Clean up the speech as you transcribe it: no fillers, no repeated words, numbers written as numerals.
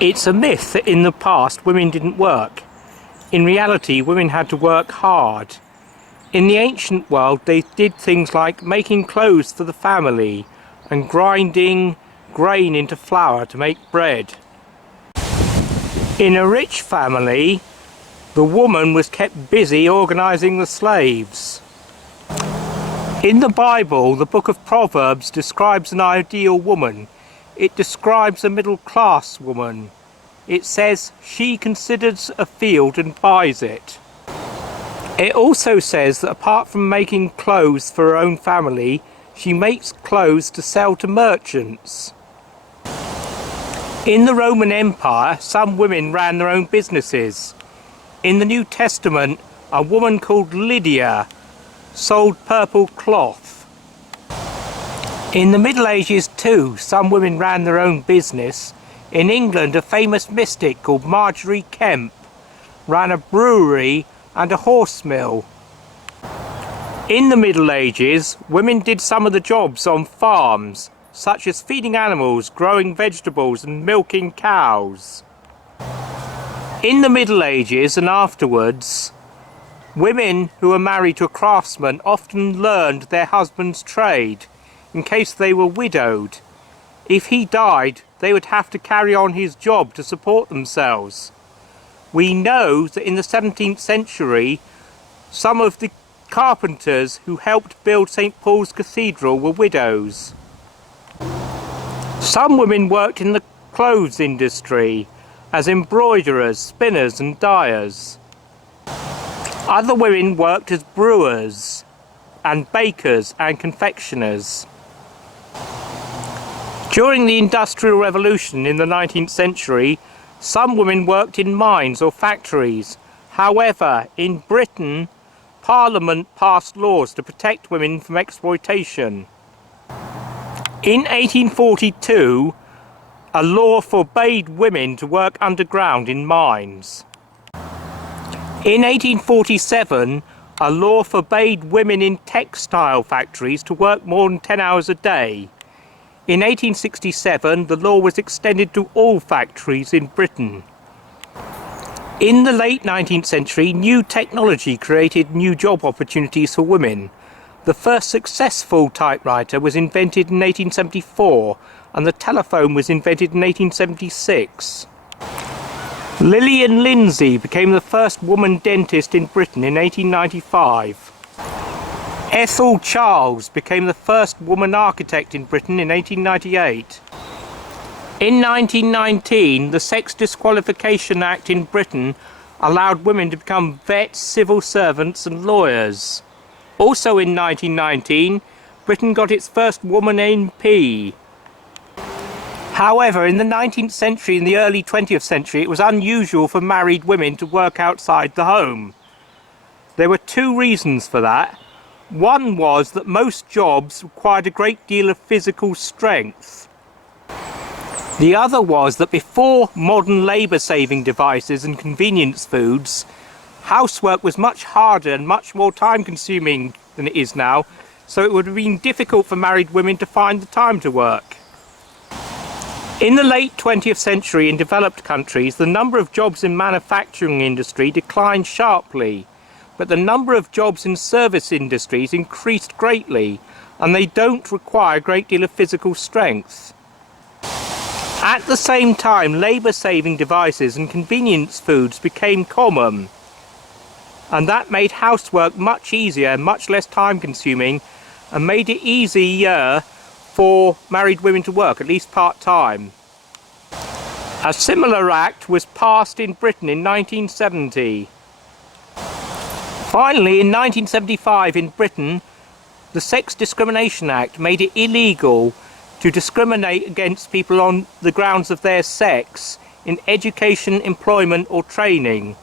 It's a myth that in the past women didn't work. In reality, women had to work hard. In the ancient world, they did things like making clothes for the family and grinding grain into flour to make bread. In a rich family, the woman was kept busy organising the slaves. In the Bible, the book of Proverbs describes an ideal woman. It describes a middle-class woman. It says she considers a field and buys it. It also says that apart from making clothes for her own family, she makes clothes to sell to merchants. In the Roman Empire, some women ran their own businesses. In the New Testament, a woman called Lydia sold purple cloth. In the Middle Ages too, some women ran their own business. In England, a famous mystic called Margery Kempe ran a brewery and a horse mill. In the Middle Ages, women did some of the jobs on farms, such as feeding animals, growing vegetables and milking cows. In the Middle Ages and afterwards, women who were married to a craftsman often learned their husband's trade in case they were widowed. If he died, they would have to carry on his job to support themselves. We know that in the 17th century, some of the carpenters who helped build St. Paul's Cathedral were widows. Some women worked in the clothes industry as embroiderers, spinners and dyers. Other women worked as brewers and bakers and confectioners. During the Industrial Revolution in the 19th century, some women worked in mines or factories. However, in Britain, Parliament passed laws to protect women from exploitation. In 1842, a law forbade women to work underground in mines. In 1847, a law forbade women in textile factories to work more than 10 hours a day. In 1867, the law was extended to all factories in Britain. In the late 19th century, new technology created new job opportunities for women. The first successful typewriter was invented in 1874, and the telephone was invented in 1876. Lillian Lindsay became the first woman dentist in Britain in 1895. Ethel Charles became the first woman architect in Britain in 1898. In 1919, the Sex Disqualification Act in Britain allowed women to become vets, civil servants and lawyers. Also in 1919, Britain got its first woman MP. However, in the 19th century and the early 20th century, it was unusual for married women to work outside the home. There were two reasons for that. One was that most jobs required a great deal of physical strength. The other was that before modern labour-saving devices and convenience foods, housework was much harder and much more time-consuming than it is now, so it would have been difficult for married women to find the time to work. In the late 20th century in developed countries, the number of jobs in manufacturing industry declined sharply, but the number of jobs in service industries increased greatly, and they don't require a great deal of physical strength. At the same time, labour-saving devices and convenience foods became common, and that made housework much easier, much less time-consuming, and made it easier for married women to work, at least part-time. A similar act was passed in Britain in 1970. Finally, in 1975 in Britain, the Sex Discrimination Act made it illegal to discriminate against people on the grounds of their sex in education, employment or training.